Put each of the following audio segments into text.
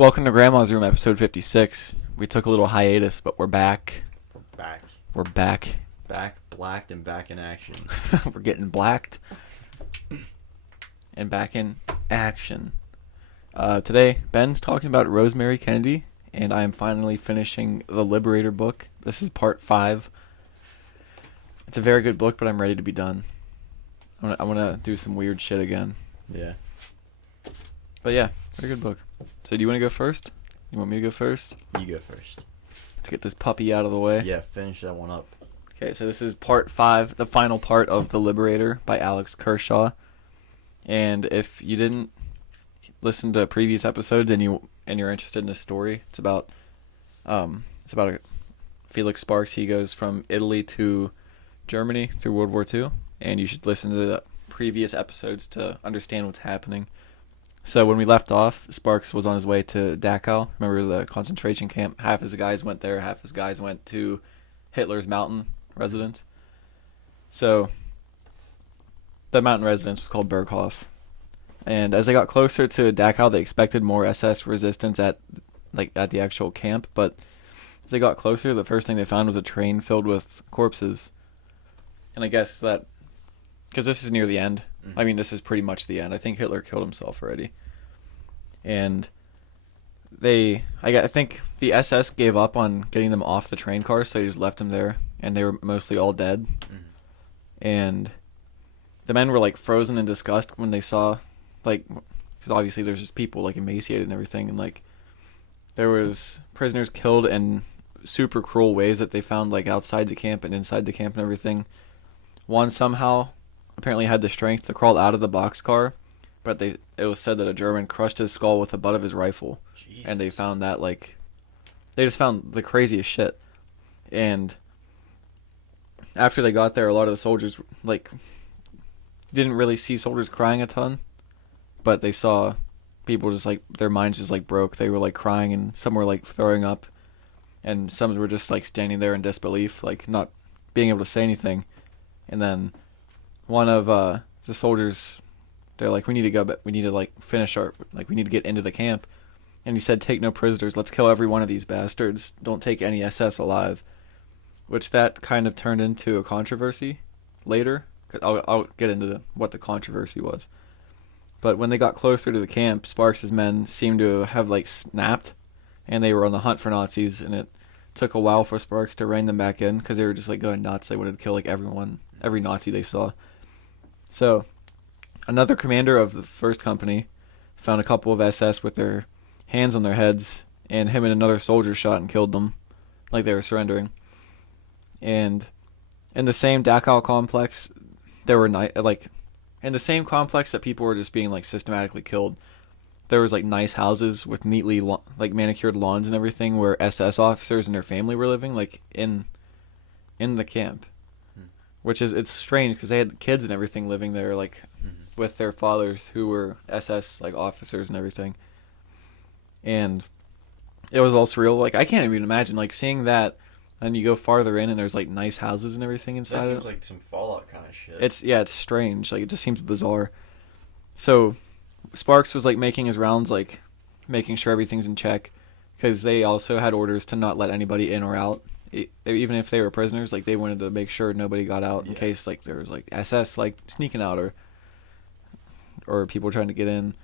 Welcome to Grandma's Room, episode 56. We took a little hiatus, but we're back. We're back. We're back. Back, blacked, and back in action. We're getting blacked and back in action. Today, Ben's talking about Rosemary Kennedy, and I am finally finishing the Liberator book. This is part 5. It's a very good book, but I'm ready to be done. I want to do some weird shit again. Yeah. But yeah, very good book. So do you want to go first? You want me to go first? You go first. Let's get this puppy out of the way. Yeah, finish that one up. Okay, so this is part 5, the final part of The Liberator by Alex Kershaw. And if you didn't listen to previous episodes and you're interested in this story, it's about Felix Sparks. He goes from Italy to Germany through World War II, and you should listen to the previous episodes to understand what's happening. So when we left off, Sparks was on his way to Dachau. Remember the concentration camp? Half his guys went there, half his guys went to Hitler's mountain residence. So the mountain residence was called Berghof. And as they got closer to Dachau, they expected more SS resistance at the actual camp. But as they got closer, the first thing they found was a train filled with corpses. And I guess that, because this is near the end. I mean, this is pretty much the end. I think Hitler killed himself already. And I think the SS gave up on getting them off the train car, so they just left them there, and they were mostly all dead. And the men were, frozen in disgust when they saw, because obviously there's just people, emaciated and everything, and, there was prisoners killed in super cruel ways that they found, outside the camp and inside the camp and everything. One somehow apparently had the strength to crawl out of the boxcar, but it was said that a German crushed his skull with the butt of his rifle. Jesus. And they found that they just found the craziest shit. And after they got there, a lot of the soldiers didn't really see soldiers crying a ton, but they saw people just their minds just broke. They were crying, and some were throwing up, and some were just standing there in disbelief, not being able to say anything. And then one of the soldiers, they're we need to go, but we need to finish our, we need to get into the camp. And he said, take no prisoners, let's kill every one of these bastards, don't take any SS alive. Which that kind of turned into a controversy later. I'll get into what the controversy was. But when they got closer to the camp, Sparks' men seemed to have snapped, and they were on the hunt for Nazis, and it took a while for Sparks to rein them back in, because they were just going nuts. They wanted to kill everyone, every Nazi they saw. So, another commander of the first company found a couple of SS with their hands on their heads, and him and another soldier shot and killed them, they were surrendering. And in the same Dachau complex, there were in the same complex that people were just being systematically killed, there was nice houses with neatly manicured lawns and everything, where SS officers and their family were living in the camp. Which is, it's strange because they had kids and everything living there, with their fathers who were SS, officers and everything. And it was all surreal. I can't even imagine, seeing that, and you go farther in and there's, nice houses and everything inside. That seems like some Fallout kind of shit. It's strange. It just seems bizarre. So, Sparks was, making his rounds, making sure everything's in check, because they also had orders to not let anybody in or out. Even if they were prisoners, they wanted to make sure nobody got out in case there was SS sneaking out or people trying to get in,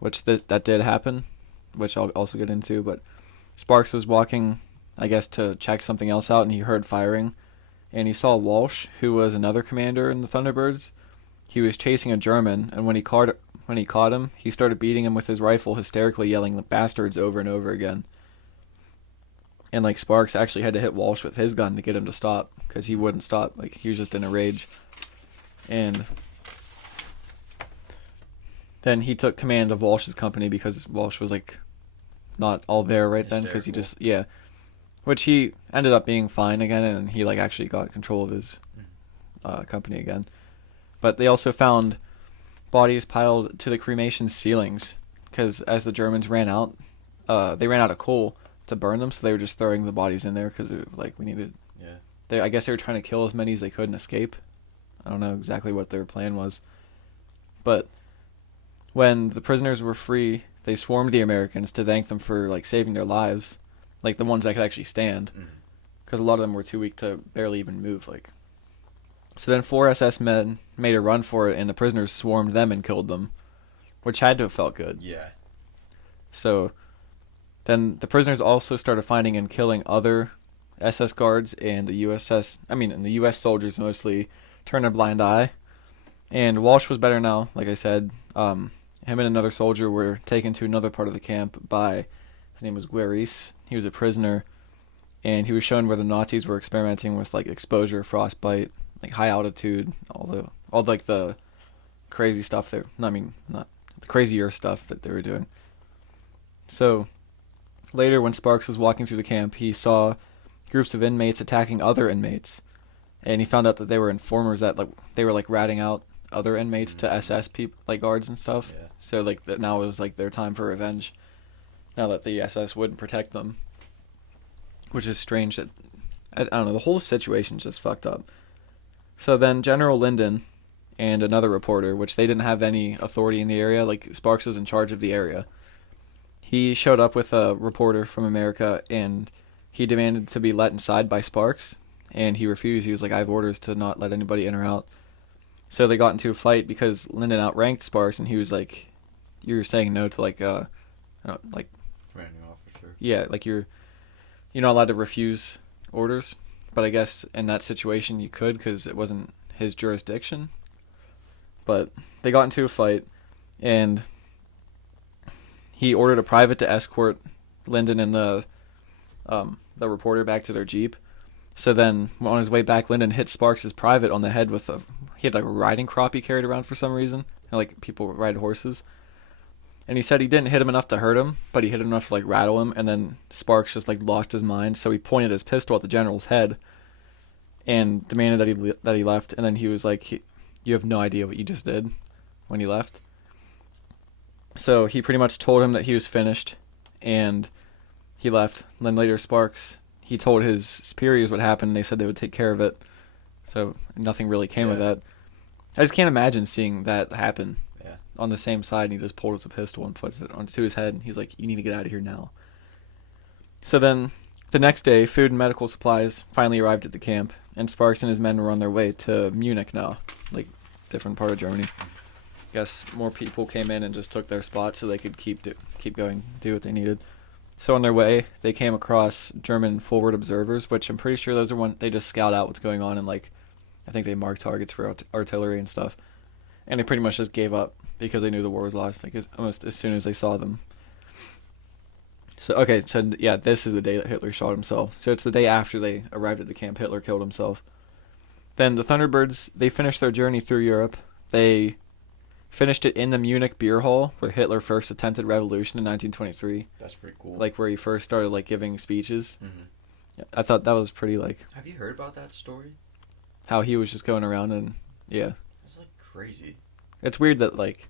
which that did happen, which I'll also get into. But Sparks was walking, I guess, to check something else out, and he heard firing, and he saw Walsh, who was another commander in the Thunderbirds. He was chasing a German, and when he caught him, he started beating him with his rifle, hysterically yelling "bastards" over and over again. And Sparks actually had to hit Walsh with his gun to get him to stop, because he wouldn't stop. He was just in a rage. And then he took command of Walsh's company, because Walsh was not all there right then, because which he ended up being fine again, and he actually got control of his company again. But they also found bodies piled to the cremation ceilings, because as the Germans ran out, they ran out of coal to burn them, so they were just throwing the bodies in there, because we needed. Yeah. I guess they were trying to kill as many as they could and escape. I don't know exactly what their plan was, but when the prisoners were free, they swarmed the Americans to thank them for like saving their lives, like the ones that could actually stand, because a lot of them were too weak to barely even move. Like, so then 4 SS men made a run for it, and the prisoners swarmed them and killed them, which had to have felt good. Yeah. So then the prisoners also started finding and killing other SS guards, and the US soldiers mostly turned a blind eye. And Walsh was better now, like I said. Him and another soldier were taken to another part of the camp by, his name was Gueris. He was a prisoner, and he was shown where the Nazis were experimenting with like exposure, frostbite, like high altitude, all like the crazy stuff there. Not the crazier stuff that they were doing. So later, when Sparks was walking through the camp, he saw groups of inmates attacking other inmates, and he found out that they were informers that like they were like ratting out other inmates to SS people, like guards and stuff. Yeah. So like that now it was like their time for revenge. Now that the SS wouldn't protect them, which is strange. That I don't know. The whole situation's just fucked up. So then General Lyndon and another reporter, which they didn't have any authority in the area, like Sparks was in charge of the area. He showed up with a reporter from America, and he demanded to be let inside by Sparks, and he refused. He was like, I have orders to not let anybody in or out. So they got into a fight because Lyndon outranked Sparks, and he was like, you're saying no to like, like... Ranting off for sure. Yeah, like you're not allowed to refuse orders, but I guess in that situation you could because it wasn't his jurisdiction. But they got into a fight, and he ordered a private to escort Lyndon and the reporter back to their Jeep. So then, on his way back, Lyndon hit Sparks' private on the head with he had like a riding crop he carried around for some reason. And, like people ride horses. And he said he didn't hit him enough to hurt him, but he hit him enough to like rattle him. And then Sparks just like lost his mind, so he pointed his pistol at the general's head and demanded that he left. And then he was like, "You have no idea what you just did," when he left. So he pretty much told him that he was finished, and he left. And then later Sparks, he told his superiors what happened, and they said they would take care of it. So nothing really came of that. I just can't imagine seeing that happen on the same side, and he just pulled his pistol and puts it onto his head, and he's like, you need to get out of here now. So then the next day, food and medical supplies finally arrived at the camp, and Sparks and his men were on their way to Munich now, like different part of Germany. Guess more people came in and just took their spot so they could keep going, do what they needed. So on their way, they came across German forward observers, which I'm pretty sure those are they just scout out what's going on, and like I think they mark targets for artillery and stuff. And they pretty much just gave up because they knew the war was lost, like almost as soon as they saw them. So yeah, this is the day that Hitler shot himself. So it's the day after they arrived at the camp, Hitler killed himself. Then the Thunderbirds, they finished their journey through Europe. They finished it in the Munich beer hall where Hitler first attempted revolution in 1923. That's pretty cool. Like where he first started like giving speeches. Mm-hmm. Yeah, I thought that was pretty like... Have you heard about that story? How he was just going around and... Yeah. It's like crazy. It's weird that like...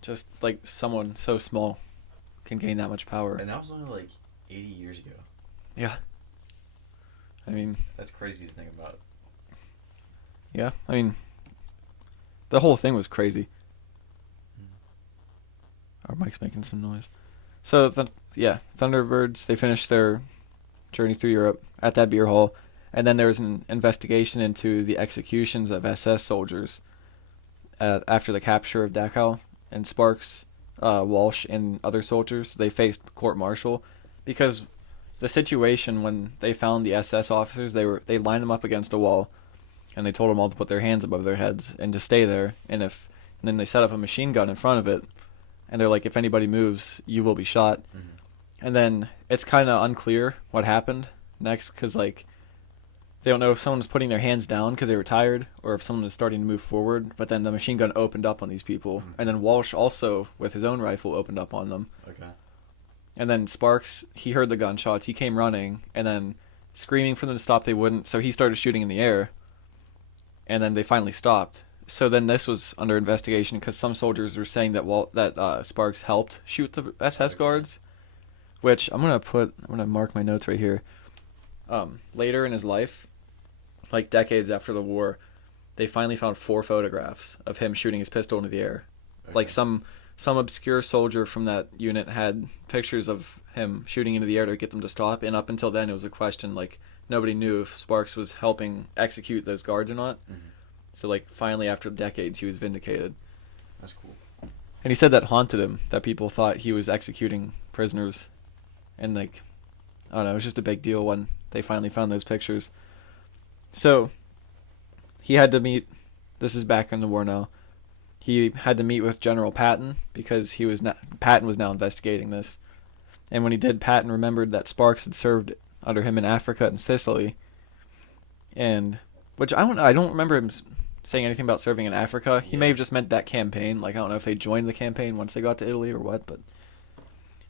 Just like someone so small can gain that much power. And that was only like 80 years ago. Yeah. I mean... That's crazy to think about. Yeah, I mean... The whole thing was crazy. Our mic's making some noise. So, Thunderbirds, they finished their journey through Europe at that beer hall, and then there was an investigation into the executions of SS soldiers after the capture of Dachau, and Sparks, Walsh, and other soldiers, they faced court-martial because the situation when they found the SS officers, they lined them up against a wall, and they told them all to put their hands above their heads and to stay there, and then they set up a machine gun in front of it, and they're like, if anybody moves, you will be shot. Mm-hmm. And then it's kind of unclear what happened next, because like they don't know if someone was putting their hands down because they were tired, or if someone was starting to move forward. But then the machine gun opened up on these people, and then Walsh also, with his own rifle, opened up on them. Okay. And then Sparks, he heard the gunshots, he came running, and then screaming for them to stop, they wouldn't, so he started shooting in the air, and then they finally stopped. So then this was under investigation because some soldiers were saying that Sparks helped shoot the SS guards, which I'm gonna mark my notes right here. Later in his life, like decades after the war, they finally found 4 photographs of him shooting his pistol into the air. Okay. Like some some obscure soldier from that unit had pictures of him shooting into the air to get them to stop, and up until then it was a question, like, nobody knew if Sparks was helping execute those guards or not. Mm-hmm. So, like, finally, after decades, he was vindicated. That's cool. And he said that haunted him, that people thought he was executing prisoners. And, like, I don't know, it was just a big deal when they finally found those pictures. So, he had to meet, this is back in the war now, he had to meet with General Patton because Patton was now investigating this. And when he did, Patton remembered that Sparks had served under him in Africa and Sicily. And, which I don't remember him saying anything about serving in Africa. He may have just meant that campaign. Like, I don't know if they joined the campaign once they got to Italy or what, but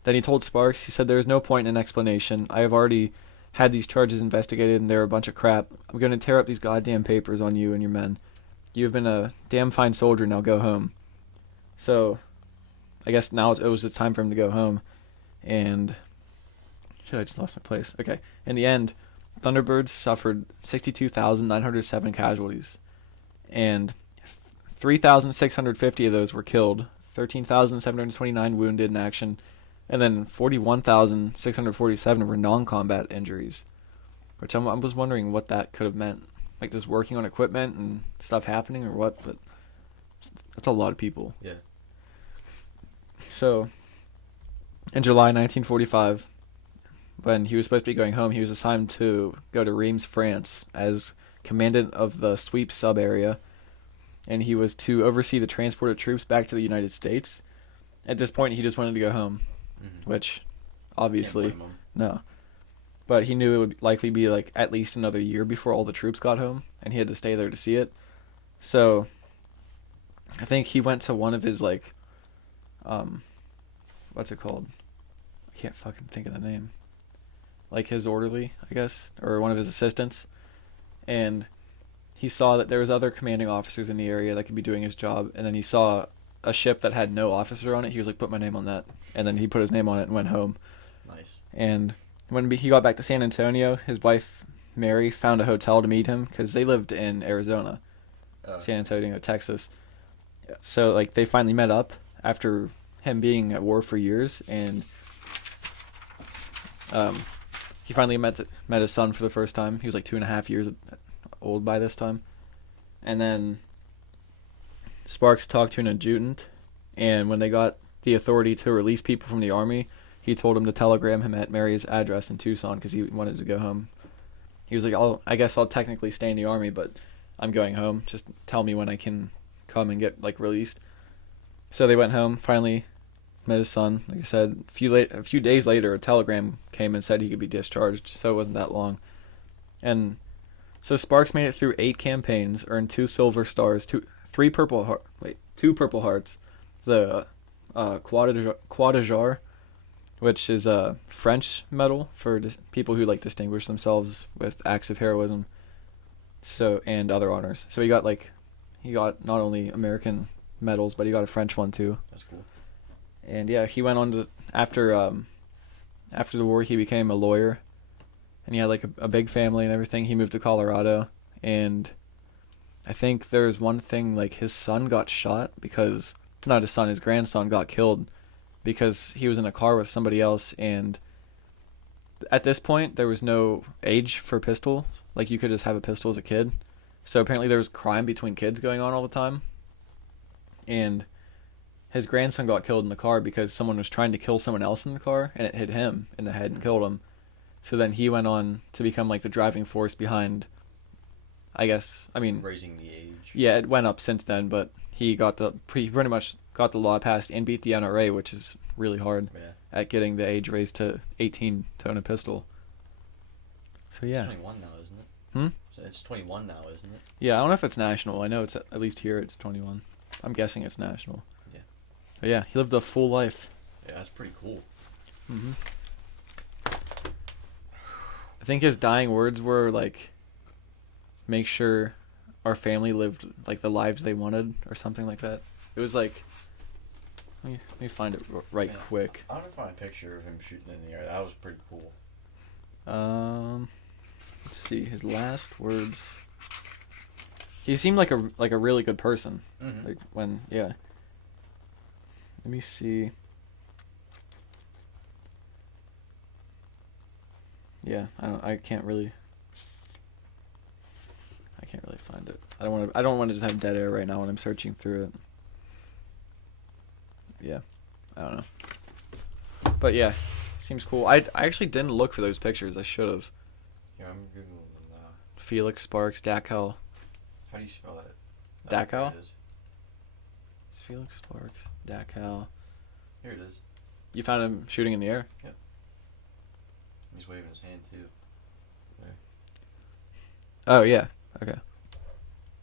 then he told Sparks, he said, "There is no point in an explanation. I have already had these charges investigated and they're a bunch of crap. I'm going to tear up these goddamn papers on you and your men. You have been a damn fine soldier, now go home." So, I guess now it was the time for him to go home. And, shit, I just lost my place. Okay. In the end, Thunderbirds suffered 62,907 casualties. And 3,650 of those were killed, 13,729 wounded in action, and then 41,647 were non-combat injuries. Which I was wondering what that could have meant. Like, just working on equipment and stuff happening or what, but that's a lot of people. Yeah. So, in July 1945, when he was supposed to be going home, he was assigned to go to Reims, France, as commandant of the sweep sub-area, and he was to oversee the transport of troops back to the United States. At this point, he just wanted to go home, which, obviously, Can't blame him. no. But he knew it would likely be, like, at least another year before all the troops got home, and he had to stay there to see it. So, I think he went to one of his, like, what's it called? I can't fucking think of the name. Like, his orderly, I guess, or one of his assistants. And he saw that there was other commanding officers in the area that could be doing his job, and then he saw a ship that had no officer on it. He was like, "Put my name on that." And then he put his name on it and went home. Nice. And when he got back to San Antonio, his wife, Mary, found a hotel to meet him, because they lived in Arizona, San Antonio, Texas. So, like, they finally met up after him being at war for years, and he finally met his son for the first time. He was like 2.5 years old by this time. And then Sparks talked to an adjutant, and when they got the authority to release people from the army, he told him to telegram him at Mary's address in Tucson because he wanted to go home. He was like, I guess I'll technically stay in the army, but I'm going home. Just tell me when I can come and get, like, released. So they went home, finally met his son. Like I said, a few days later, a telegram came and said he could be discharged, so it wasn't that long. And so Sparks made it through 8 campaigns, earned 2 silver stars, 2 purple hearts, the Croix de Jar, which is a French medal for people who, like, distinguish themselves with acts of heroism, so, and other honors. So he got not only American medals, but he got a French one too. That's cool. And yeah, he went on to after the war, he became a lawyer, and he had, like, a big family and everything. He moved to Colorado, and I think there's one thing, like, his son got shot because, not his son, his grandson got killed because he was in a car with somebody else, and at this point there was no age for pistols. Like, you could just have a pistol as a kid. So apparently there was crime between kids going on all the time, and his grandson got killed in the car because someone was trying to kill someone else in the car, and it hit him in the head and killed him. So then he went on to become, like, the driving force behind, raising the age. Yeah, it went up since then, but he pretty much got the law passed and beat the NRA, which is really hard at getting the age raised to 18 to own a pistol. So yeah. It's 21 now, isn't it? So it's 21 now, isn't it? Yeah, I don't know if it's national. I know it's at least here it's 21. I'm guessing it's national. Yeah. But yeah, he lived a full life. Yeah, that's pretty cool. Mm-hmm. I think his dying words were, like, make sure our family lived, like, the lives they wanted, or something like that. It was like, let me find it quick. I want to find a picture of him shooting in the air. That was pretty cool. Let's see his last words. He seemed like a really good person. Mm-hmm. Like, when, yeah. Let Let me see. Yeah, I can't really find it. I don't want to just have dead air right now when I'm searching through it. Yeah. I don't know. But yeah, seems cool. I actually didn't look for those pictures. I should have. Yeah, I'm googling them now. Felix Sparks, Dachau. How do you spell that? Dachau? Here it is. It's Felix Sparks, Dachau. Here it is. You found him shooting in the air? Yep. He's waving his hand too. There. Oh yeah. Okay.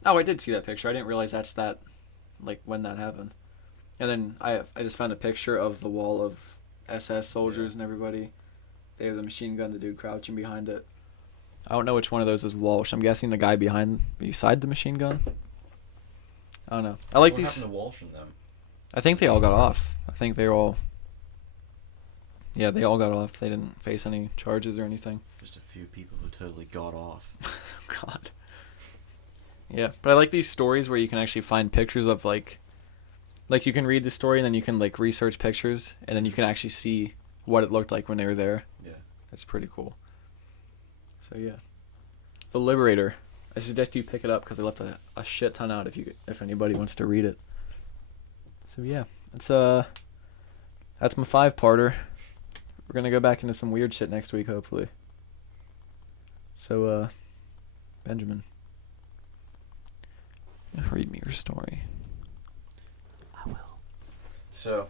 Oh, I did see that picture. I didn't realize that's that, like when that happened. And then I just found a picture of the wall of SS soldiers and everybody. They have the machine gun, the dude crouching behind it. I don't know which one of those is Walsh. I'm guessing the guy beside the machine gun. I don't know. I like what these. What happened to Walsh and them? I think they all got off. I think they all. Yeah, they all got off. They didn't face any charges or anything. Just a few people who totally got off. God. Yeah, but I like these stories where you can actually find pictures of like you can read the story and then you can like research pictures and then you can actually see what it looked like when they were there. Yeah. That's pretty cool. So yeah, The Liberator. I suggest you pick it up because I left a shit ton out if anybody wants to read it. So yeah, that's my 5-parter. We're gonna go back into some weird shit next week, hopefully. So Benjamin, read me your story. I will. So,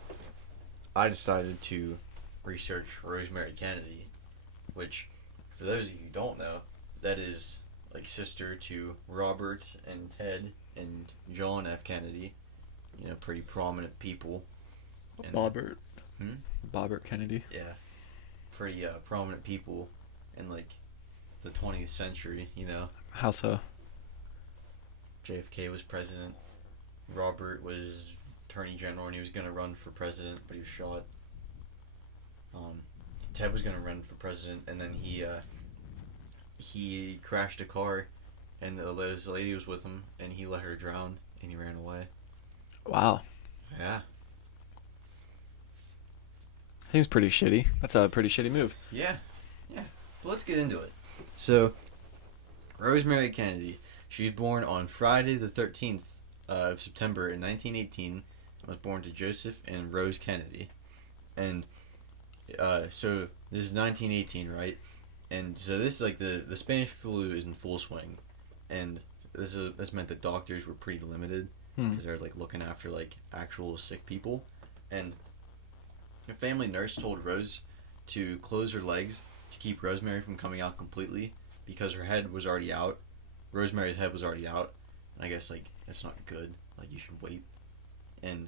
I decided to research Rosemary Kennedy, which, for those of you who don't know, that is like sister to Robert and Ted and John F. Kennedy. You know, pretty prominent people. And, Bobbert. Bobbert Kennedy. Yeah. Pretty prominent people in like the 20th century, you know. How so? JFK was president. Robert was attorney general and he was going to run for president, but he was shot. Ted was going to run for president, and then he crashed a car, and this lady was with him, and he let her drown, and he ran away. Wow. Yeah. Seems pretty shitty. That's a pretty shitty move. Yeah. Yeah. But let's get into it. So, Rosemary Kennedy, she was born on Friday the 13th of September in 1918, and was born to Joseph and Rose Kennedy. And so this is 1918, right? And so this is like the Spanish flu is in full swing, and this meant that doctors were pretty limited because they're like looking after like actual sick people. And a family nurse told Rose to close her legs to keep Rosemary from coming out completely because her head was already out. Rosemary's head was already out, and I guess like that's not good. Like you should wait. And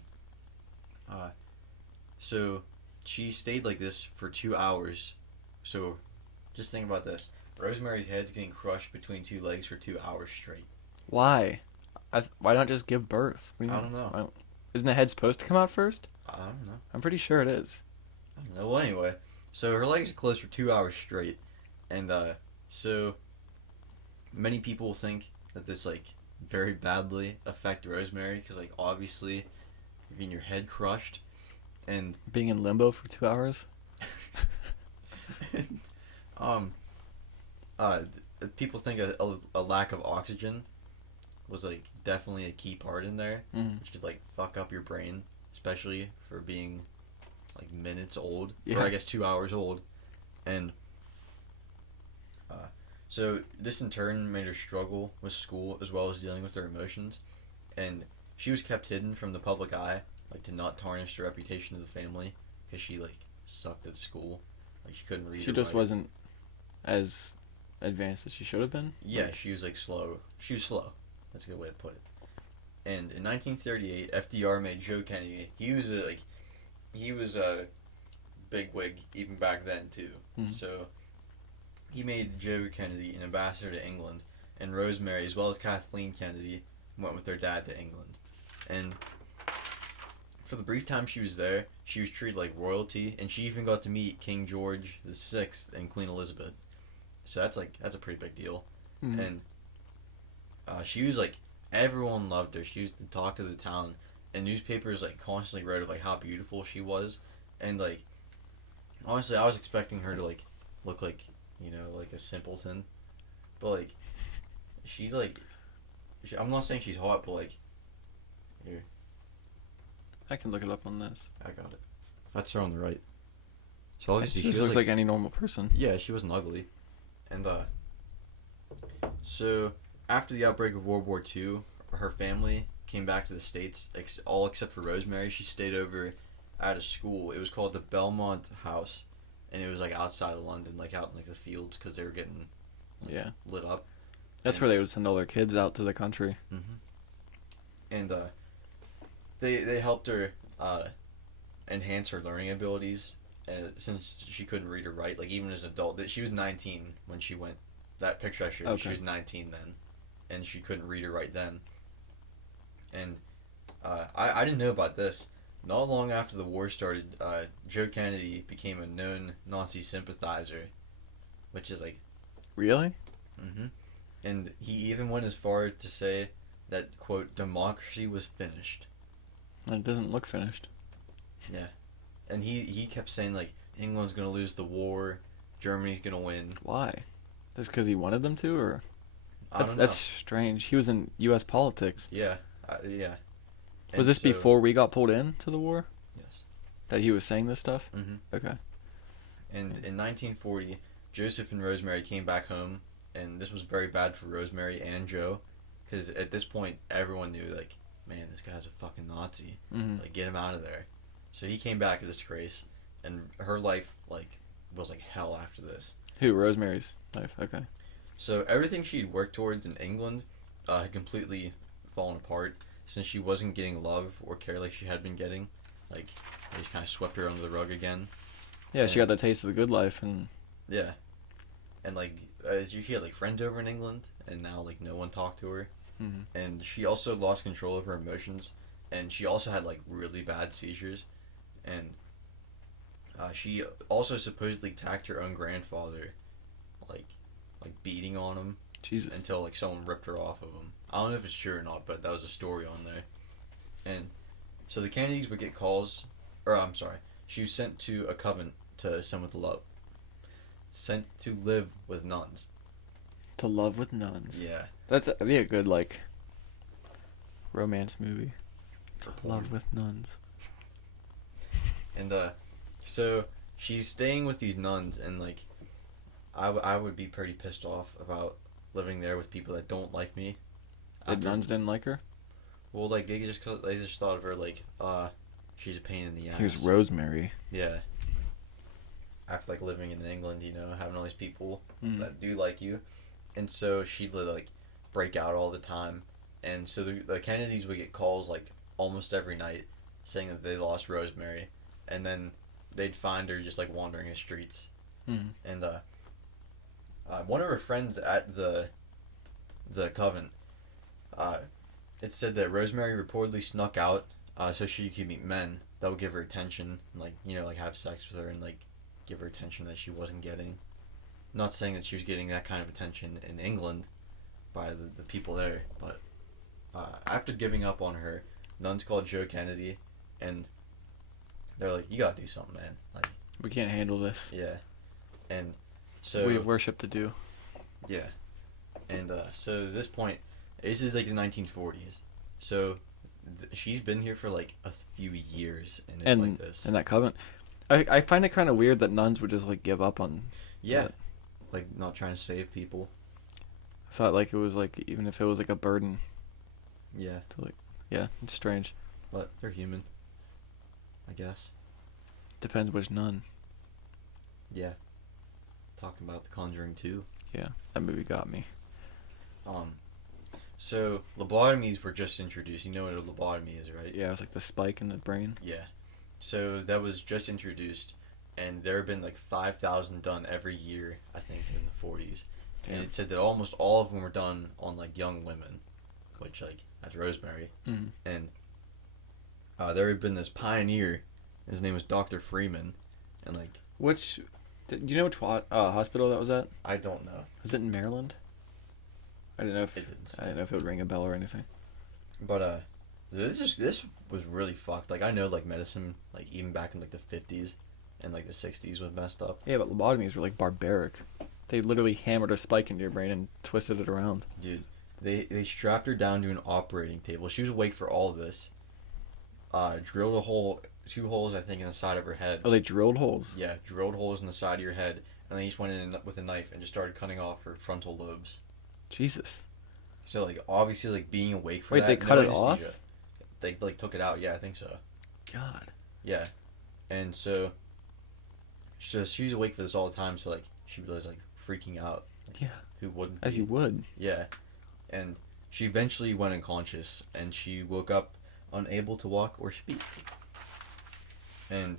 so she stayed like this for 2 hours. So just think about this. Rosemary's head's getting crushed between two legs for 2 hours straight. Why? Why not just give birth? I don't know. Isn't the head supposed to come out first? I don't know. I'm pretty sure it is. I don't know. Well, anyway, so her legs are closed for 2 hours straight, and so many people think that this like very badly affect Rosemary because like obviously you're getting your head crushed, and being in limbo for 2 hours. People think a lack of oxygen was like definitely a key part in there, which could like fuck up your brain, especially for being like minutes old, or I guess 2 hours old, and so this in turn made her struggle with school as well as dealing with her emotions, and she was kept hidden from the public eye, like to not tarnish the reputation of the family, because she like sucked at school, like she couldn't read. She just wasn't as advanced as she should have been. Yeah, she was like slow. She was slow. That's a good way to put it. And in 1938, FDR made Joe Kennedy. He was a bigwig even back then too. Mm-hmm. So he made Joe Kennedy an ambassador to England, and Rosemary, as well as Kathleen Kennedy, went with their dad to England. And for the brief time she was there, she was treated like royalty, and she even got to meet King George VI and Queen Elizabeth. So that's a pretty big deal. Mm-hmm. And she was like, everyone loved her. She was the talk of the town. and newspapers like constantly wrote of like how beautiful she was, and like honestly, I was expecting her to like look like like a simpleton, but like she's like I'm not saying she's hot, but like here I can look it up on this. I got it. That's her on the right. So obviously She just looks like any normal person. yeah, she wasn't ugly, and so after the outbreak of World War II, her family came back to the States, all except for Rosemary. She stayed over at a school. It was called the Belmont House, and it was like outside of London, like out in like the fields, because they were getting lit up. That's where they would send all their kids out to the country. Mm-hmm. And they helped her enhance her learning abilities, since she couldn't read or write. Like even as an adult, that she was 19 when she went. That picture I showed you, she was 19 then, and she couldn't read or write then. And I didn't know about this. Not long after the war started, Joe Kennedy became a known Nazi sympathizer, which is like... Really? Mm-hmm. And he even went as far to say that, quote, democracy was finished. It doesn't look finished. Yeah. And he kept saying, like, England's going to lose the war, Germany's going to win. Why? Just because he wanted them to, or... I don't know. That's strange. He was in U.S. politics. Yeah. Yeah. Was this before we got pulled into the war? Yes. That he was saying this stuff? Mm-hmm. Okay. And in 1940, Joseph and Rosemary came back home, and this was very bad for Rosemary and Joe, because at this point, everyone knew, like, man, this guy's a fucking Nazi. Mm-hmm. Like, get him out of there. So he came back a disgrace, and her life, like, was like hell after this. Who? Rosemary's life? Okay. So everything she'd worked towards in England had completely fallen apart, since she wasn't getting love or care like she had been getting. Like, they just kind of swept her under the rug again. Yeah, and, she got the taste of the good life, and... Yeah. And, like, she had, like, friends over in England, and now, like, no one talked to her. Mm-hmm. And she also lost control of her emotions, and she also had, like, really bad seizures. And she also supposedly attacked her own grandfather, like beating on him. Jesus. Until, like, someone ripped her off of him. I don't know if it's true or not, but that was a story on there. And so the Kennedys would get calls, she was sent to a convent to sent to live with nuns. To love with nuns. Yeah. That'd be a good, like, romance movie. For To love with nuns. And so she's staying with these nuns, and like I would be pretty pissed off about living there with people that don't like me. The nuns didn't like her? Well, like they just thought of her like she's a pain in the ass. Here's Rosemary. Yeah. After like living in England, having all these people that do like you, and so she'd like break out all the time, and so the Kennedys would get calls like almost every night saying that they lost Rosemary, and then they'd find her just like wandering the streets. Mm. And one of her friends at the convent, it said that Rosemary reportedly snuck out so she could meet men that would give her attention, and like have sex with her and like give her attention that she wasn't getting. Not saying that she was getting that kind of attention in England by the people there, but after giving up on her, nuns called Joe Kennedy, and they're like, "You gotta do something, man. Like, we can't handle this. Yeah." And so we have worship to do. Yeah. And so at this point, this is like the 1940s. So she's been here for like a few years, and it's like this. And that covenant, I find it kind of weird that nuns would just like give up on. Yeah. That. Like not trying to save people. I thought like it was like, even if it was like a burden. Yeah. To like, yeah, it's strange. But they're human, I guess. Depends which nun. Yeah. Talking about The Conjuring 2. Yeah, that movie got me. So lobotomies were just introduced. You know what a lobotomy is, right? Yeah, it's like the spike in the brain. Yeah. So that was just introduced, and there have been like 5,000 done every year, I think, in the 40s. Damn. And it said that almost all of them were done on like young women, which like that's Rosemary. Mm-hmm. And there had been this pioneer. His name was Dr. Freeman, and like do you know which hospital that was at? I don't know. Was it in Maryland? I didn't know if it would ring a bell or anything. But This was really fucked. Like I know like medicine like even back in like the 50s and like the 60s was messed up. Yeah, but lobotomies were like barbaric. They literally hammered a spike into your brain and twisted it around. Dude, they strapped her down to an operating table. She was awake for all of this. Drilled a hole, 2 holes I think in the side of her head. Oh, they drilled holes? Yeah, drilled holes in the side of your head, and then he just went in with a knife and just started cutting off her frontal lobes. Jesus. So like obviously like being awake for Wait, that. they cut it off? They like took it out. Yeah, I think so. God. Yeah, and so she was awake for this all the time. So like she was like freaking out. Like, Yeah. who wouldn't? As be? you would. Yeah, and she eventually went unconscious, and she woke up unable to walk or speak. And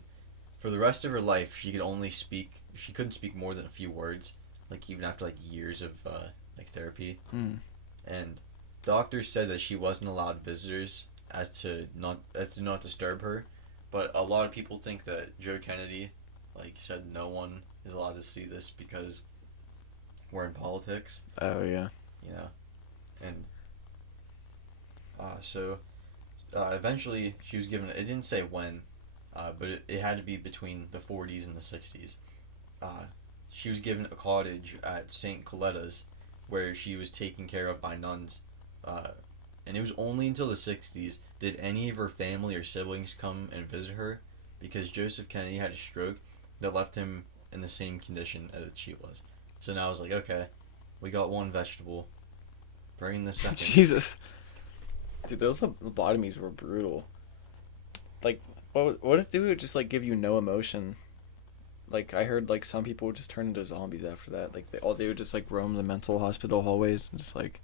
for the rest of her life, she could only speak. She couldn't speak more than a few words. Like even after like years of like therapy. Mm. And doctors said that she wasn't allowed visitors as to not disturb her, but a lot of people think that Joe Kennedy like said no one is allowed to see this because we're in politics, Oh, yeah. you know. And so eventually she was given, it didn't say when, but it had to be between the 40s and the 60s. She was given a cottage at St. Coletta's where she was taken care of by nuns. And it was only until the 60s did any of her family or siblings come and visit her, because Joseph Kennedy had a stroke that left him in the same condition as she was. So now I was like, okay, we got one vegetable. Bring in the second. Jesus. Dude, those lobotomies were brutal. Like, what if they would just, like, give you no emotion? Like, I heard, like, some people would just turn into zombies after that. Like, they would just, like, roam the mental hospital hallways and just, like,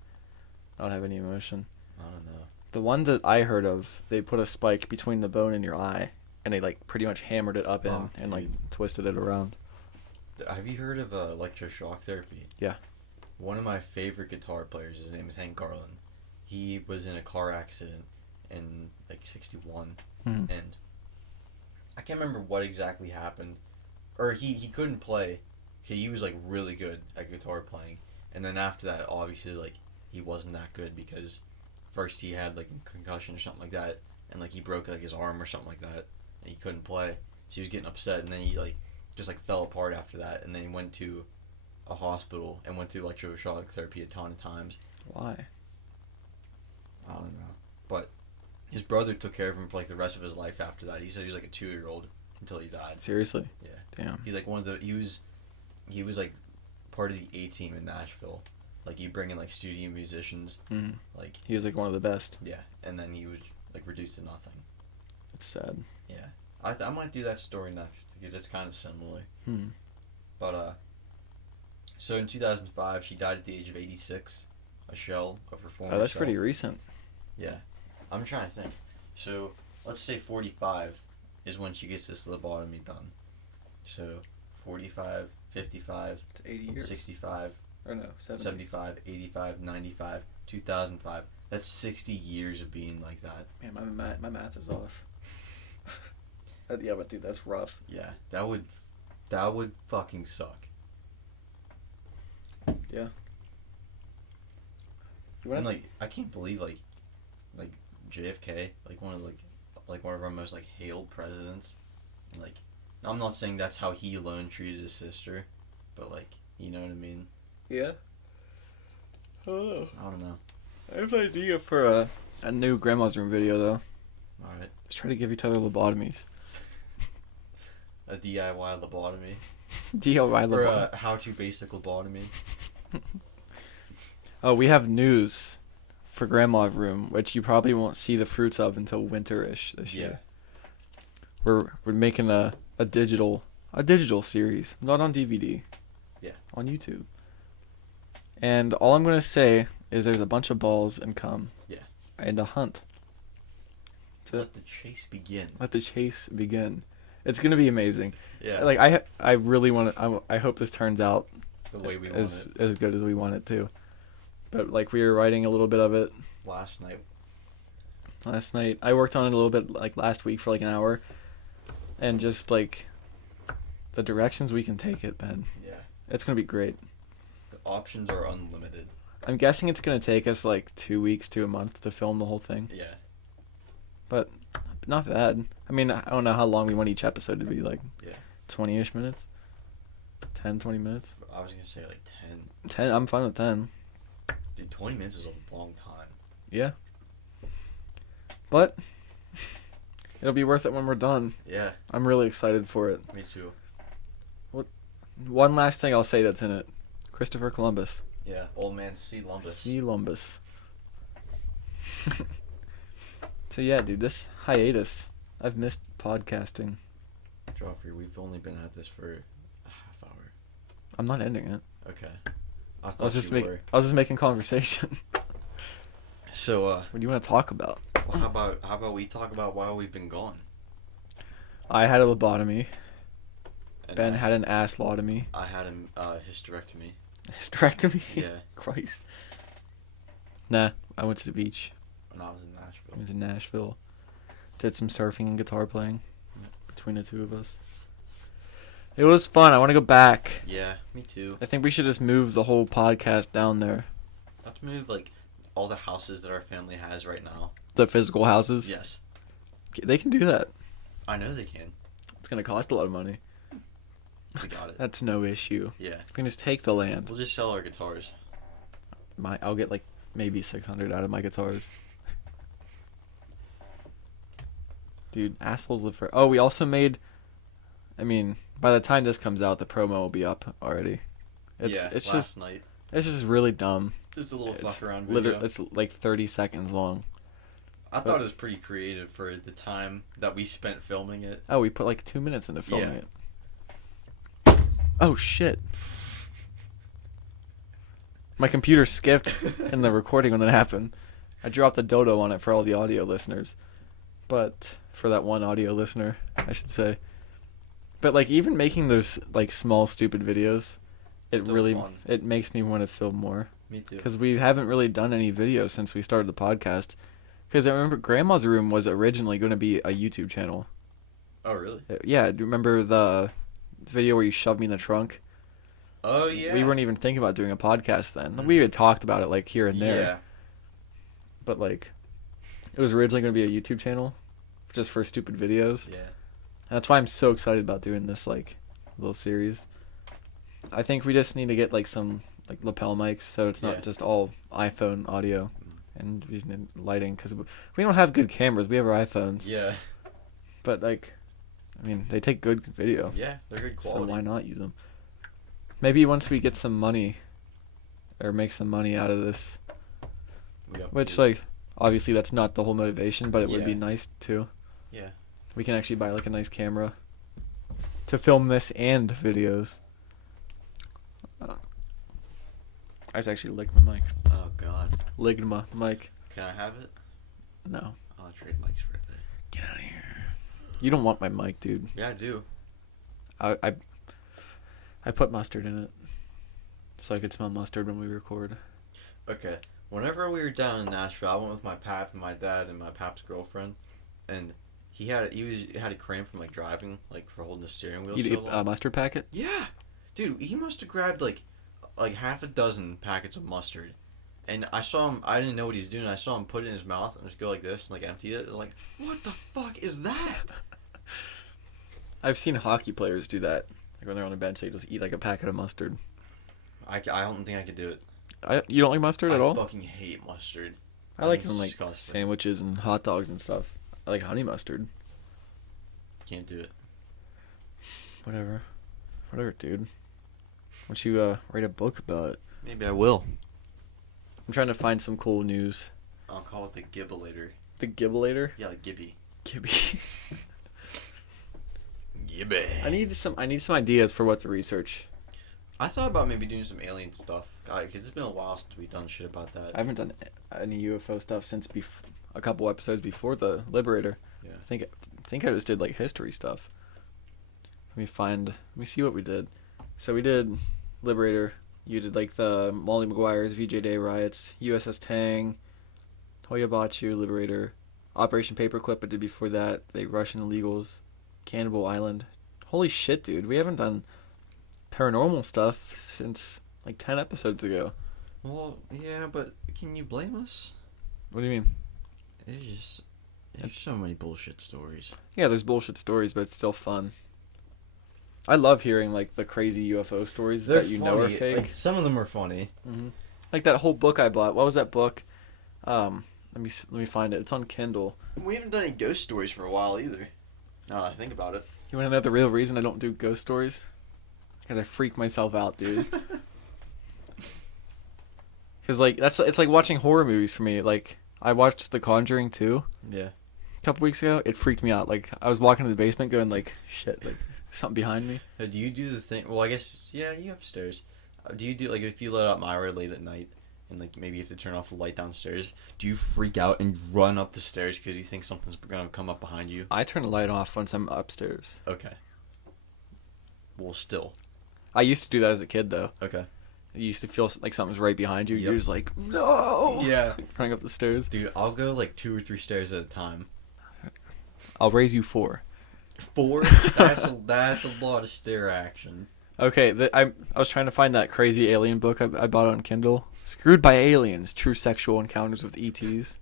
not have any emotion. I don't know. The one that I heard of, they put a spike between the bone and your eye, and they, like, pretty much hammered it up in and, like, twisted it around. Have you heard of electroshock therapy? Yeah. One of my favorite guitar players, his name is Hank Garland. He was in a car accident in, like, 61, Mm-hmm. and I can't remember what exactly happened. Or he couldn't play. He was, like, really good at guitar playing. And then after that, obviously, like, he wasn't that good because first he had, like, a concussion or something like that. And, like, he broke, like, his arm or something like that. And he couldn't play. So he was getting upset. And then he, like, just, like, fell apart after that. And then he went to a hospital and went through electroshock therapy a ton of times. Why? I don't know. But his brother took care of him for, like, the rest of his life after that. He said he was, like, a 2-year-old until he died. Seriously? Yeah. Damn. He's like he was like part of the A team in Nashville. Like you bring in like studio musicians. Mm. Like He was, like, one of the best. yeah, and then he was like reduced to nothing. It's sad. Yeah, I might do that story next because it's kind of similar. Hmm. But so in 2005 she died at the age of 86, a shell of her former Oh, that's self. pretty recent. Yeah, I'm trying to think. So let's say 45 is when she gets this lobotomy done. So 45, 55, It's 80 years. 65, Or no, 70. 75, 85, 95, 2005. That's 60 years of being like that. Man, my math is off. Yeah, but dude, that's rough. Yeah, that would fucking suck. Yeah. And like I can't believe like JFK, like one of our most like hailed presidents. And, like I'm not saying that's how he alone treated his sister, but like you know what I mean. Yeah. Oh. I don't know. I have an idea for a new Grandma's Room video, though. Alright. Let's try to give each other lobotomies. A DIY lobotomy. DIY Or lobotomy. a how to basic lobotomy. Oh, we have news for Grandma's Room, which you probably won't see the fruits of until winter-ish this year. We're making a digital series, not on DVD. Yeah. On YouTube. And all I'm gonna say is there's a bunch of balls and cum. Yeah. And a hunt. Let the chase begin. Let the chase begin. It's gonna be amazing. Yeah. Like I really want to. I hope this turns out The way we want as it. as good as we want it to. But like we were writing a little bit of it Last night. last night. I worked on it a little bit like last week for like an hour, and just like the directions we can take it, Ben. Yeah. It's gonna be great. The options are unlimited. I'm guessing it's gonna take us like 2 weeks to a month to film the whole thing. Yeah. but not bad. I mean, I don't know how long we want each episode to be, like, Yeah. 20-ish minutes? 10, 20 minutes? I was gonna say like 10. 10, I'm fine with 10. Dude, 20 minutes is a long time. Yeah. But it'll be worth it when we're done. Yeah. I'm really excited for it. Me too. One last thing I'll say that's in it. Christopher Columbus. Yeah. Old man C. Lumbus. C. Lumbus. So yeah, dude, this hiatus. I've missed podcasting. Joffrey, we've only been at this for a half hour. I'm not ending it. Okay. I I was thought just you were. I was just making conversation. So, What do you want to talk about? well, how about we talk about why we've been gone? I had a lobotomy. And Ben had an ass-lotomy. I had a hysterectomy. Hysterectomy? Yeah. Christ. Nah, I went to the beach. When I was in Nashville. I went to Nashville. Did some surfing and guitar playing between the two of us. It was fun. I want to go back. Yeah, me too. I think we should just move the whole podcast down there. Let's move like all the houses that our family has right now. The physical houses? Yes. They can do that. I know they can. It's going to cost a lot of money. We got it. That's no issue. Yeah. We can just take the land. We'll just sell our guitars. I'll get like maybe 600 out of my guitars. Dude, assholes live for... Oh, we also made... I mean, by the time this comes out, the promo will be up already. It's last night. It's just really dumb. Just a little fuck around video. Literally, it's like 30 seconds long. I thought it was pretty creative for the time that we spent filming it. Oh, we put like 2 minutes into filming Yeah. it. Oh, shit. My computer skipped in the recording when that happened. I dropped a dodo on it for all the audio listeners. But, for that one audio listener, I should say. But, like, even making those, like, small, stupid videos, Fun. it makes me want to film more. Me too. Because we haven't really done any videos since we started the podcast. Because I remember Grandma's Room was originally going to be a YouTube channel. Oh, really? Yeah, do you remember the video where you shoved me in the trunk? Oh, yeah. We weren't even thinking about doing a podcast then. Mm-hmm. We had talked about it, like, here and there. Yeah. But, like, it was originally going to be a YouTube channel. Just for stupid videos. Yeah. And that's why I'm so excited about doing this, like, little series. I think we just need to get, like, some, like, lapel mics so it's not just all iPhone audio. And we just need lighting, because we don't have good cameras. We have our iPhones. Yeah. But, like, I mean, they take good video. Yeah, they're good quality. So why not use them? Maybe once we get some money, or make some money out of this. Which, like, obviously that's not the whole motivation, but it would be nice too. Yeah. We can actually buy, like, a nice camera to film this and videos. I just actually licked my mic. Oh, God. Licked my mic. Can I have it? No. I'll trade mics for a day. Get out of here. You don't want my mic, dude. Yeah, I do. I put mustard in it so I could smell mustard when we record. Okay. Whenever we were down in Nashville, I went with my pap and my dad and my pap's girlfriend, and he had a cramp from, like, driving, like, for holding the steering wheel. You so eat long. a mustard packet? Yeah, dude, he must have grabbed like half a dozen packets of mustard, and I saw him. I didn't know what he's doing. I saw him put it in his mouth and just go like this and like empty it. Like, what the fuck is that? I've seen hockey players do that. Like when they're on the bench, they just eat like a packet of mustard. I don't think I could do it. You don't like mustard at all? I fucking hate mustard. I like think it on, like, it's disgusting. sandwiches and hot dogs and stuff. I like honey mustard. Can't do it. Whatever, dude. Why don't you write a book about it? Maybe I will. I'm trying to find some cool news. I'll call it the Gibbelator. The Gibbelator? Yeah, like Gibby. Gibby. Gibby. I need some ideas for what to research. I thought about maybe doing some alien stuff. Because it's been a while since we've done shit about that. I haven't done any UFO stuff since a couple episodes before the Liberator. Yeah. I think I just did like history stuff. Let me see what we did. So we did Liberator. You did like the Molly Maguire's VJ Day riots, USS Tang, Toyobachu, Liberator, Operation Paperclip. I did before that. The Russian illegals, Cannibal Island. Holy shit, dude! We haven't done paranormal stuff since like 10 episodes ago. Well, yeah, but can you blame us? What do you mean? It's just There's so many bullshit stories. Yeah, there's bullshit stories, but it's still fun. I love hearing like the crazy UFO stories They're that you know are funny. fake. Like, some of them are funny. Mm-hmm. Like that whole book I bought. What was that book? Let me find it. It's on Kindle. We haven't done any ghost stories for a while either. Now that I think about it. You want to know the real reason I don't do ghost stories? Because I freak myself out, dude. Because like it's like watching horror movies for me. Like I watched The Conjuring 2 Yeah. a couple weeks ago. It freaked me out. Like I was walking to the basement, going like, shit, like something behind me. Do you do the thing? Well, I guess you have stairs. Do you do like if you let out Myra late at night and like maybe you have to turn off the light downstairs? Do you freak out and run up the stairs because you think something's gonna come up behind you? I turn the light off once I'm upstairs. Okay. Well, still. I used to do that as a kid though. Okay. You used to feel like something's right behind you. Yep. You're just like, no. Yeah. Running up the stairs. Dude, I'll go like 2 or 3 stairs at a time. I'll raise you 4. 4? That's a lot of stair action. Okay, I was trying to find that crazy alien book I bought on Kindle. Screwed by Aliens: True Sexual Encounters with ETs.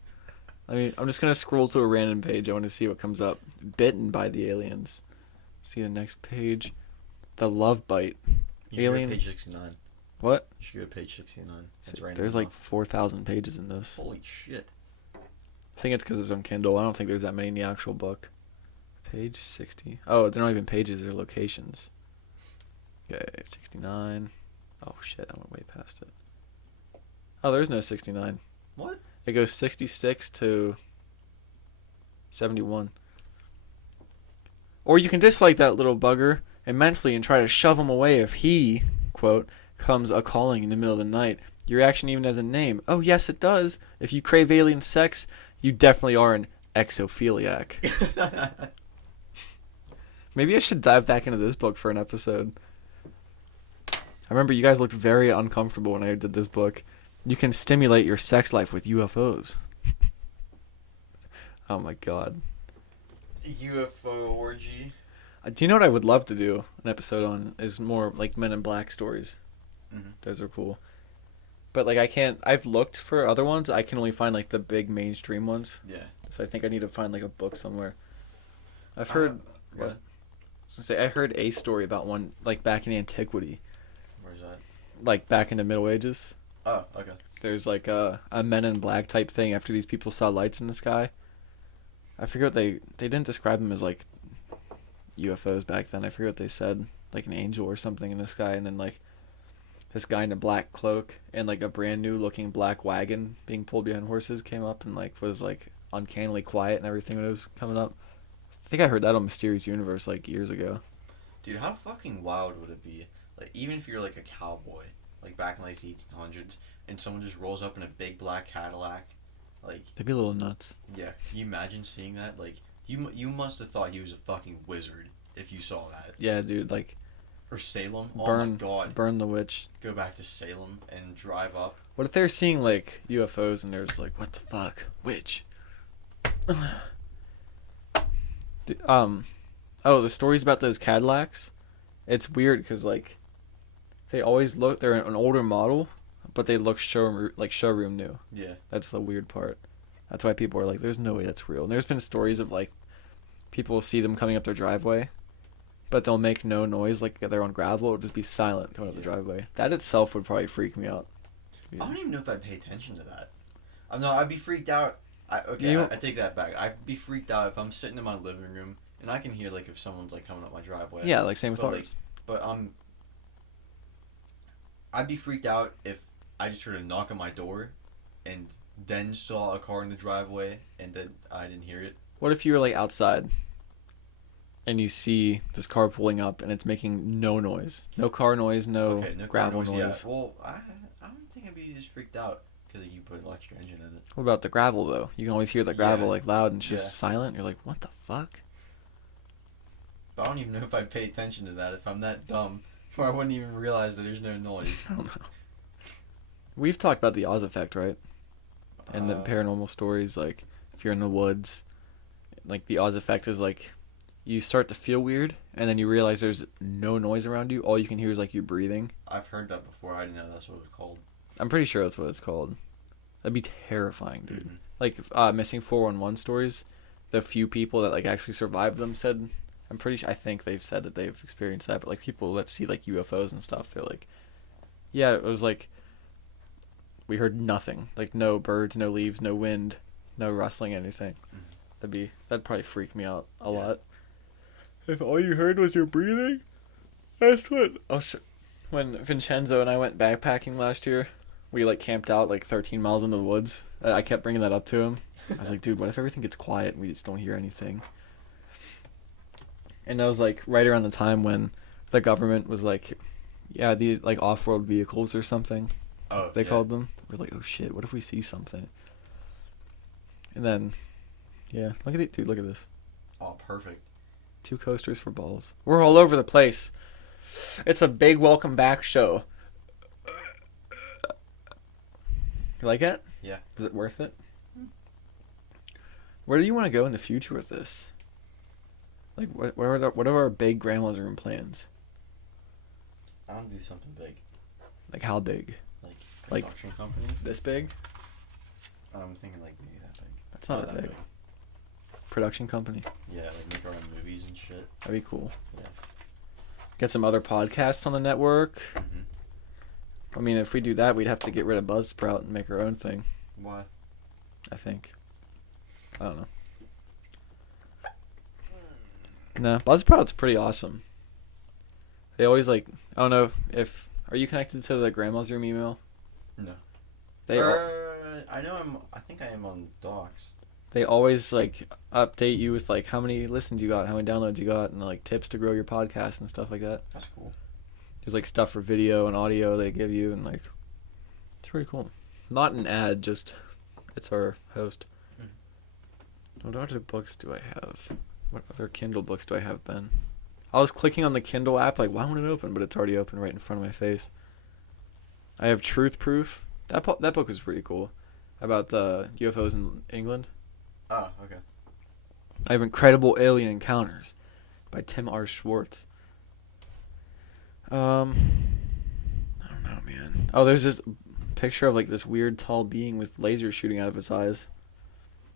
I mean, I'm just gonna scroll to a random page. I want to see what comes up. Bitten by the aliens. See the next page. The Love Bite. You Alien. Go to page 69. What? You should go to page 69. That's right. There's like 4,000 pages in this. Holy shit. I think it's because it's on Kindle. I don't think there's that many in the actual book. Page 60. Oh, they're not even pages. They're locations. Okay, 69. Oh shit, I went way past it. Oh, there's no 69. What? It goes 66 to 71. Or you can dislike that little bugger immensely and try to shove him away if he, quote, comes a-calling in the middle of the night. Your reaction even has a name. Oh, yes, it does. If you crave alien sex, you definitely are an exophiliac. Maybe I should dive back into this book for an episode. I remember you guys looked very uncomfortable when I did this book. You can stimulate your sex life with UFOs. Oh my god. UFO orgy. Do you know what I would love to do an episode on? Is more like Men in Black stories. Mm-hmm. Those are cool. But like I can't. I've looked for other ones. I can only find like the big mainstream ones. Yeah. So I think I need to find like a book somewhere. I've heard. What? I was gonna say I heard a story about one like back in antiquity. Where's that? Like back in the Middle Ages. Oh, okay. There's like a Men in Black type thing after these people saw lights in the sky. I forget what they didn't describe them as like UFOs back then. I forget what they said, like an angel or something in the sky, and then like this guy in a black cloak and like a brand new looking black wagon being pulled behind horses came up and like was like uncannily quiet and everything when it was coming up. I think I heard that on Mysterious Universe like years ago. Dude, how fucking wild would it be? Like, even if you're like a cowboy, like back in like the 1800s, and someone just rolls up in a big black Cadillac, like... They'd be a little nuts. Yeah, can you imagine seeing that? Like, you must have thought he was a fucking wizard if you saw that. Yeah, dude, like... Or Salem? Oh burn, my god. Burn the witch. Go back to Salem and drive up. What if they're seeing like UFOs and they're just like, what the fuck? Witch. Oh, the stories about those Cadillacs, it's weird because like they always look, they're an older model, but they look showroom new. Yeah. That's the weird part. That's why people are like, there's no way that's real. And there's been stories of like people see them coming up their driveway, but they'll make no noise, like they're on gravel. It'll just be silent coming up the driveway. That itself would probably freak me out. I don't even know if I'd pay attention to that. I'd be freaked out. I take that back. I'd be freaked out if I'm sitting in my living room and I can hear like if someone's like coming up my driveway. Yeah, like same with but, ours. But I'd be freaked out if I just heard a knock on my door, and then saw a car in the driveway and then I didn't hear it. What if you were like outside, and you see this car pulling up and it's making no noise, no car noise, no gravel noise? Yeah. Well, I don't think I'd be just freaked out because you put an electric engine in it. What about the gravel though? You can always hear the gravel like loud and it's just silent. You're like, what the fuck? But I don't even know if I'd pay attention to that if I'm that dumb, or I wouldn't even realize that there's no noise. I don't know. We've talked about the Oz effect, right? And the paranormal stories, like if you're in the woods, like the Oz effect is like you start to feel weird and then you realize there's no noise around you. All you can hear is like you breathing. I've heard that before. I didn't know that's what it was called. I'm pretty sure that's what it's called. That'd be terrifying, dude. Mm-hmm. Like missing 411 stories. the few people that like actually survived them said, I think they've said that they've experienced that, but like people that see like UFOs and stuff, they're like, yeah, it was like we heard nothing, like no birds, no leaves, no wind, no rustling, anything. That'd probably freak me out a lot. If all you heard was your breathing, that's what. When Vincenzo and I went backpacking last year, we like camped out like 13 miles into the woods. I kept bringing that up to him. I was like, dude, what if everything gets quiet and we just don't hear anything? And that was like right around the time when the government was like, yeah, these like off-road vehicles or something. Oh, they called them. We're like, oh shit, what if we see something? And then, yeah, look at it, dude. Look at this. Oh, perfect. 2 coasters for balls. We're all over the place. It's a big welcome back show. You like it? Yeah. Is it worth it? Where do you want to go in the future with this? Like, what are our big grandma's room plans? I want to do something big. Like how big? Like production company. This big? I'm thinking like maybe that big. That's not that big. Production company. Yeah, like make our own movies and shit. That'd be cool. Yeah. Get some other podcasts on the network. I mean, if we do that, we'd have to get rid of Buzzsprout and make our own thing. Why? I think. I don't know. No, Buzzsprout's pretty awesome. They always like, I don't know if, are you connected to the grandma's room email? No. I think I am on Docs. They always like update you with like how many listens you got, how many downloads you got, and like tips to grow your podcast and stuff like that. That's cool. There's like stuff for video and audio they give you, and like it's pretty cool. Not an ad, just it's our host. What other books do I have? What other Kindle books do I have, Ben? I was clicking on the Kindle app, like, why won't it open? But it's already open right in front of my face. I have Truth Proof. That book was pretty cool. About the UFOs in England. Oh, okay. I have Incredible Alien Encounters by Tim R. Schwartz. I don't know, man. Oh, there's this picture of, like, this weird tall being with lasers shooting out of its eyes.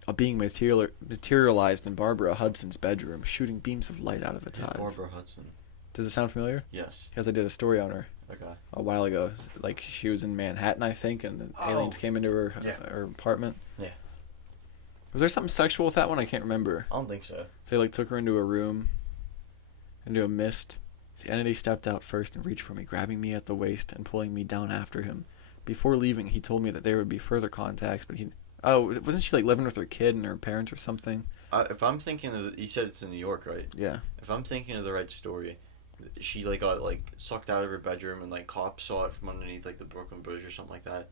A being materialized in Barbara Hudson's bedroom, shooting beams of light out of its eyes. Barbara Hudson. Does it sound familiar? Yes. Because I did a story on her. Okay. A while ago. Like, she was in Manhattan, I think, and the aliens came into her apartment. Yeah. Was there something sexual with that one? I can't remember. I don't think so. They, like, took her into a room, into a mist. The entity stepped out first and reached for me, grabbing me at the waist and pulling me down after him. Before leaving, he told me that there would be further contacts, but he... Oh, wasn't she, like, living with her kid and her parents or something? If I'm thinking of... You said it's in New York, right? Yeah. If I'm thinking of the right story, she, like, got, like, sucked out of her bedroom and, like, cops saw it from underneath, like, the Brooklyn Bridge or something like that.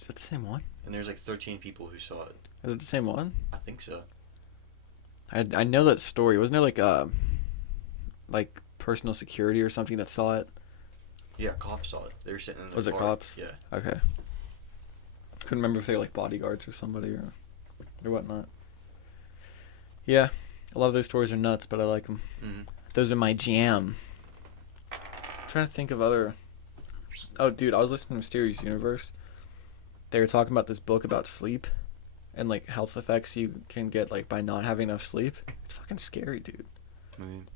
Is that the same one? And there's, like, 13 people who saw it. Is it the same one? I think so. I know that story. Wasn't there, like, personal security or something that saw it? Yeah, cops saw it. They were sitting in the Was it car. cops? Yeah. Okay. Couldn't remember if they were like bodyguards or somebody or whatnot. Yeah, a lot of those stories are nuts, but I like them. Mm-hmm. Those are my jam. I'm trying to think of other... Oh, dude, I was listening to Mysterious Universe. They were talking about this book about sleep and like health effects you can get like by not having enough sleep. It's fucking scary, dude.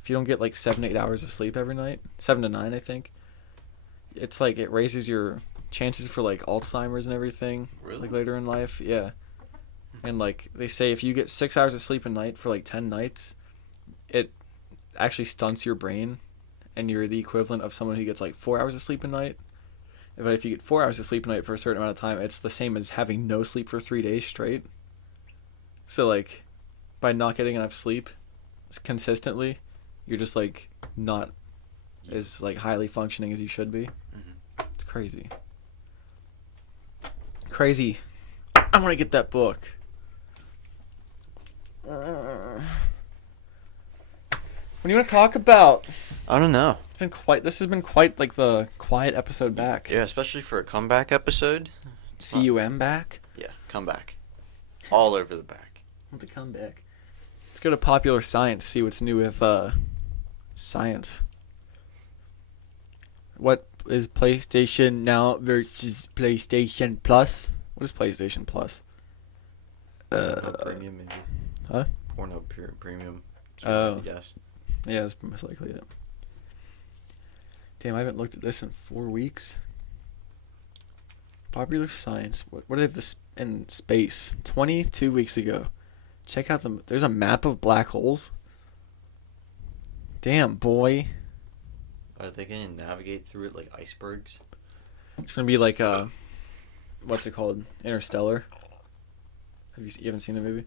If you don't get like 7 to 8 hours of sleep every night, 7 to 9, I think, it's like it raises your chances for like Alzheimer's and everything. Really? Like later in life, yeah. And like they say, if you get 6 hours of sleep a night for like 10 nights, it actually stunts your brain, and you're the equivalent of someone who gets like 4 hours of sleep a night. But if you get 4 hours of sleep a night for a certain amount of time, it's the same as having no sleep for 3 days straight. So like, by not getting enough sleep consistently, you're just like not as like highly functioning as you should be. Mm-hmm. It's crazy. Crazy. I want to get that book. What do you want to talk about? I don't know. This has been quite like the quiet episode back. Yeah, especially for a comeback episode. CUM back? Yeah, comeback. All over the back. The comeback. Let's go to Popular Science, see what's new with science. What is PlayStation Now versus PlayStation Plus? What is PlayStation Plus? Premium, maybe. Huh? Pornhub Premium. Oh. Yes. Yeah, that's most likely it. Damn, I haven't looked at this in 4 weeks. Popular Science. What do they have this in space? 22 weeks ago. Check out there's a map of black holes. Damn, boy. Are they going to navigate through it like icebergs? It's gonna be like what's it called? Interstellar. You haven't seen the movie?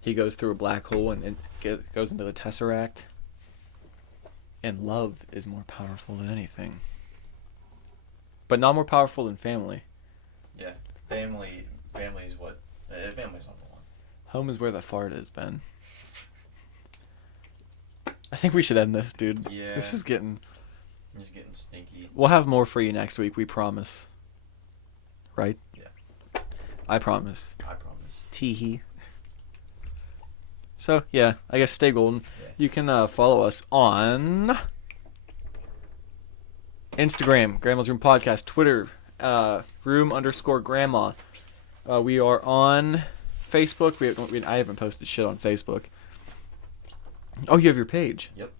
He goes through a black hole and goes into the Tesseract. And love is more powerful than anything. But not more powerful than family. Yeah, family is what? Family's number one. Home is where the fart is, Ben. I think we should end this, dude. Yeah. This is getting... It's getting stinky. We'll have more for you next week, we promise. Right? Yeah. I promise. I promise. Teehee. So, yeah, I guess stay golden. Yeah. You can follow us on Instagram, Grandma's Room Podcast, Twitter, room_grandma. We are on Facebook. I haven't posted shit on Facebook. Oh, you have your page. Yep.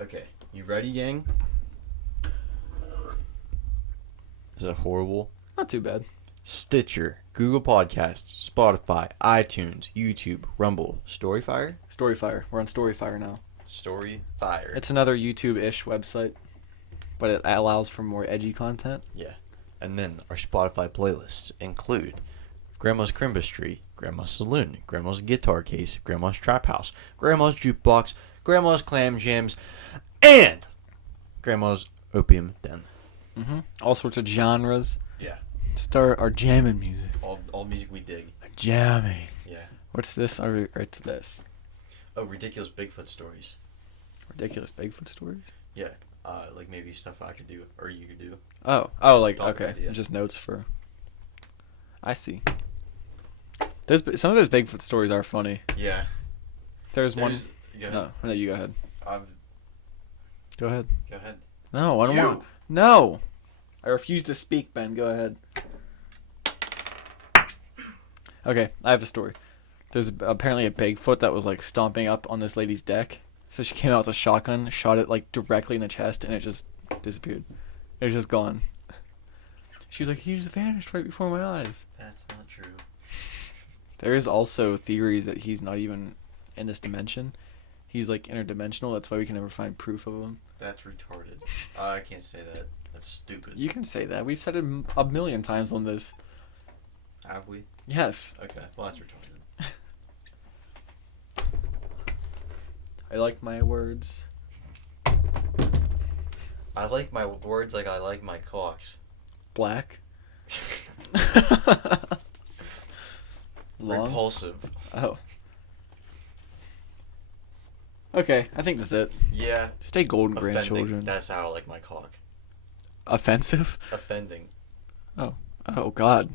Okay. You ready, gang? Is that horrible? Not too bad. Stitcher, Google Podcasts, Spotify, iTunes, YouTube, Rumble, Storyfire? Storyfire. We're on Storyfire now. Storyfire. It's another YouTube-ish website, but it allows for more edgy content. Yeah. And then our Spotify playlists include Grandma's Crimbistry, Grandma's Saloon, Grandma's Guitar Case, Grandma's Trap House, Grandma's Jukebox, Grandma's Clam Jams, and Grandma's Opium Den. All sorts of genres. Yeah. Just our jamming music. All music we dig. Jamming. Yeah. What's this? I'll right to this. Oh, ridiculous Bigfoot stories. Ridiculous Bigfoot stories? Yeah. Like maybe stuff I could do or you could do. Oh, like, Dog okay. idea. Just notes for... I see. Some of those Bigfoot stories are funny. Yeah. There's one... Go ahead. No, you go ahead. Go ahead. Go ahead. No, I don't want... No! I refuse to speak, Ben. Go ahead. Okay, I have a story. There's apparently a Bigfoot that was like stomping up on this lady's deck. So she came out with a shotgun, shot it like directly in the chest, and it just disappeared. It was just gone. She was like, he just vanished right before my eyes. That's not true. There is also theories that he's not even in this dimension. He's like interdimensional. That's why we can never find proof of him. That's retarded. I can't say that. That's stupid. You can say that. We've said it a million times on this. Have we? Yes. Okay. Well, that's retarded. I like my words. I like my words like I like my cocks. Black. Long. Repulsive. Oh. Okay, I think that's it. Yeah. Stay golden, Offending. grandchildren. That's how I like my cock. Offensive? Offending. Oh, God.